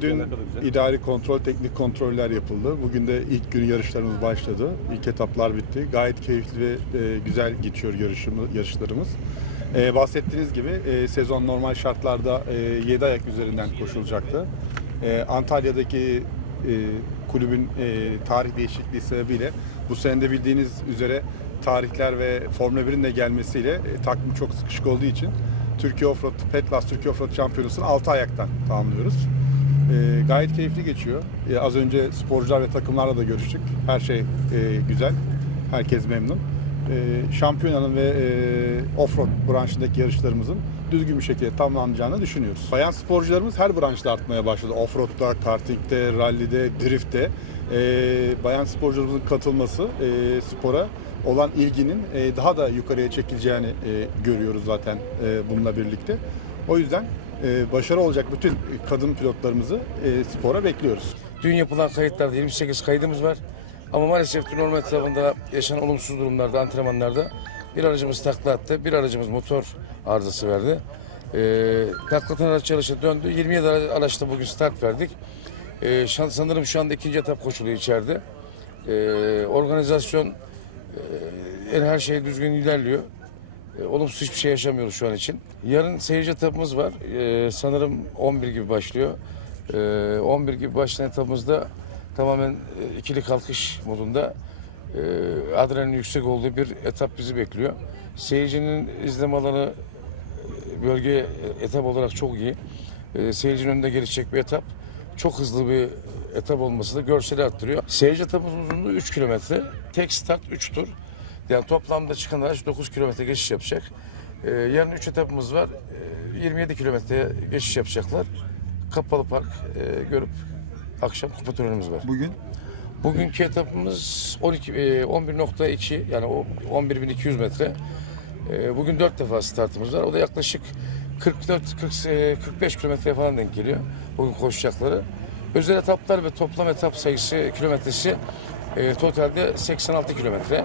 Dün idari kontrol, teknik kontroller yapıldı. Bugün de ilk gün yarışlarımız başladı. İlk etaplar bitti. Gayet keyifli ve e, güzel geçiyor yarışımı, yarışlarımız. E, bahsettiğiniz gibi e, sezon normal şartlarda e, 7 ayak üzerinden koşulacaktı. E, Antalya'daki e, kulübün e, tarih değişikliği sebebiyle bu sene de bildiğiniz üzere tarihler ve Formula 1'in de gelmesiyle e, takvim çok sıkışık olduğu için Türkiye Offroad, Petlas Türkiye Offroad Şampiyonası'nı 6 ayaktan tamamlıyoruz. E, gayet keyifli geçiyor. E, az önce sporcular ve takımlarla da görüştük. Her şey e, güzel. Herkes memnun. E, şampiyonanın ve e, offroad branşındaki yarışlarımızın düzgün bir şekilde tamamlanacağını düşünüyoruz. Bayan sporcularımız her branşta artmaya başladı. Offroad'da, kartingde, rallide, drift'te. E, bayan sporcularımızın katılması e, spora olan ilginin e, daha da yukarıya çekileceğini e, görüyoruz zaten e, bununla birlikte. O yüzden e, başarı olacak bütün kadın pilotlarımızı e, spora bekliyoruz. Dün yapılan kayıtlarda 28 kaydımız var. Ama maalesef normal etrafında yaşanan olumsuz durumlarda, antrenmanlarda bir aracımız takla attı, bir aracımız motor arızası verdi. Ee, taklatan araç yarışa döndü. 27 ara- araçta bugün start verdik. Ee, şan- sanırım şu anda ikinci etap koşuluyor içeride. Ee, organizasyon e, her şey düzgün ilerliyor. E, olumsuz hiçbir şey yaşamıyoruz şu an için. Yarın seyirci etapımız var. E, sanırım 11 gibi başlıyor. E, 11 gibi başlayan etapımızda tamamen e, ikili kalkış modunda e, adrenalin yüksek olduğu bir etap bizi bekliyor. Seyircinin izleme alanı e, bölge etap olarak çok iyi. E, seyircinin önünde gelişecek bir etap. Çok hızlı bir etap olması da görseli arttırıyor. Seyirci etapımızın uzunluğu 3 kilometre. Tek start 3 tur. Yani toplamda çıkan araç 9 kilometre geçiş yapacak. Ee, yarın 3 etapımız var. Ee, 27 kilometreye geçiş yapacaklar. Kapalı park e, görüp akşam kupa törenimiz var. Bugün Bugünkü etapımız 12 e, 11.2 yani o 11.200 metre. E, Bugün 4 defa startımız var. O da yaklaşık 44 40, e, 45 kilometreye falan denk geliyor. Bugün koşacakları. Özel etaplar ve toplam etap sayısı kilometresi e, totalde 86 kilometre.